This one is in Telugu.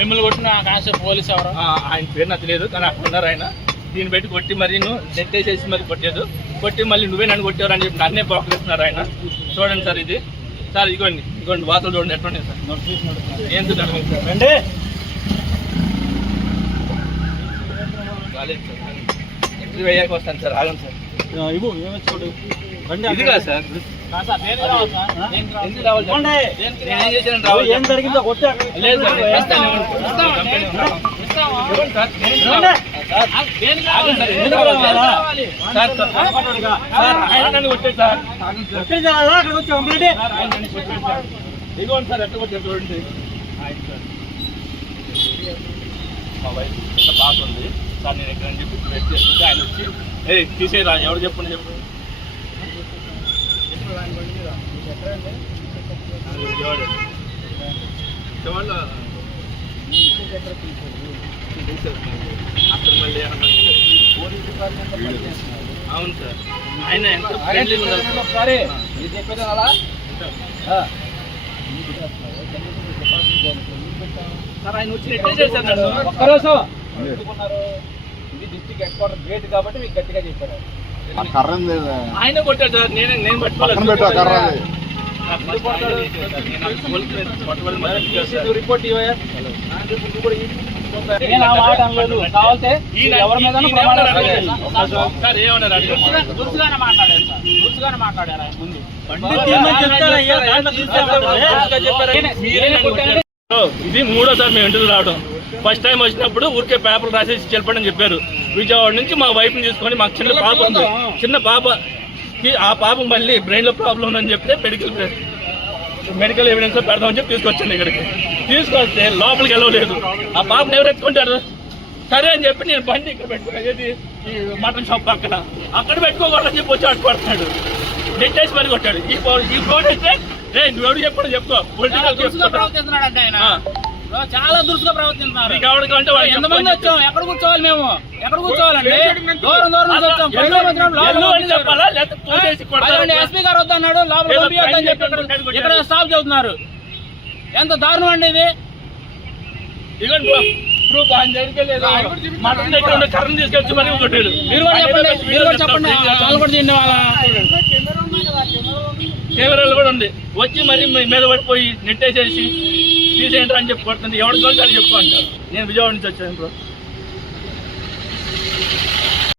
మిమ్మల్ని కొట్టిన కాన్స్టేబుల్ పోలీస్ ఎవరు? ఆయన పేరు నాకు తెలియదు, కానీ అక్కడ ఉన్నారు ఆయన. దీన్ని పెట్టి కొట్టి మరి నువ్వు నెట్టేసేసి మరి కొట్టాడు. కొట్టి మళ్ళీ నువ్వే నన్ను కొట్టావు అని చెప్పి నన్నే పోకరిస్తున్నారు ఆయన. చూడండి సార్, ఇది సార్ ఇదిగోండి వార్తలు చూడండి ఎట్లుండే సార్. ఏం చూడండి ఇంటర్వ్యూ అయ్యాక వస్తాను సార్. ఆగండి సార్. ఇది కాదు సార్, ఏం జరిగిందో లేదు ఇదిగోండి సార్ ఎట్లా కొట్టారు చూడండి. మా వైఫ్ చిన్న పాప ఉంది సార్, నేను ఎక్కడ చెప్పి వెయిట్ చేస్తుంటే ఆయన వచ్చి తీసేరా ఎవరు చెప్పండి చెప్పు అక్కడ మళ్ళీ అవును సార్. ఆయన ఎంత ఫ్రెండ్లీగా ఉన్నారు సార్. ఆయన వచ్చి ఎట్లా చేశారు నన్ను ఒక్కరోజు ఇది డిస్ట్రిక్ట్ హెడ్ క్వార్టర్ గేట్ కాబట్టి మీకు గట్టిగా చెప్పారు. ఆయన కొట్టాడు సార్, నేను పట్టుకోలేదు. రిపోర్ట్ ఇవ్వయా మాట్లాడారు ముందు ఇది మూడోసారి మేము ఇంటికి రావడం. ఫస్ట్ టైం వచ్చినప్పుడు ఊరికే పేపర్లు రాసేసి చెప్పండి చెప్పారు. విజయవాడ నుంచి మా వైఫ్ని తీసుకొని మాకు చిన్న పాప ఉంది, చిన్న పాపకి ఆ పాప మళ్ళీ బ్రెయిన్లో ప్రాబ్లం ఉందని చెప్తే మెడికల్ ఎవిడెన్స్ పెడదామని చెప్పి తీసుకొచ్చాను. ఇక్కడికి తీసుకొస్తే లోపలికి వెళ్ళలేదు. ఆ పాపను ఎవరు ఎత్తుకుంటారు? సరే అని చెప్పి నేను బండి ఇక్కడ పెట్టుకున్నాను, ఈ మటన్ షాప్ పక్కన. అక్కడ పెట్టుకోకూడదని చెప్పి వచ్చి అడ్డుపడుతున్నాడు, నెట్టేసి మరి కొట్టాడు. ఈ ఫోన్ అయితే నువ్వు చెప్పడం చెప్పుకో. ప్రవర్తిస్తున్నాడంటే ఆయన చాలా దురుసుగా ప్రవర్తిస్తున్నారు. ఎంతమంది వచ్చాం, ఎక్కడ కూర్చోవాలి? మేము ఎక్కడ కూర్చోవాలండి? దూరం ఎస్పీ గారు వద్దన్నాడు, లోపల పంపించొద్దని చెప్పి ఇక్కడ స్టాప్ చదువుతున్నారు. ఎంత దారుణం అండి ఇది. ప్రూఫ్ ఆయన దగ్గరికి లేదు, మటన్ దగ్గర ఉన్న కర్రను తీసుకొచ్చి మరి కొట్టాడు. మీరు కూడా చెప్పండి వాళ్ళు కూడా తిండి వాళ్ళ కెమెరాలు కూడా ఉంది. వచ్చి మరి మీద పడిపోయి నెట్టేసేసి తీసేయండి అని చెప్పి కొడుతుంది. ఎవరికి వెళ్తారు చెప్పు అంటారు. నేను విజయవాడ నుంచి వచ్చాను బ్రో.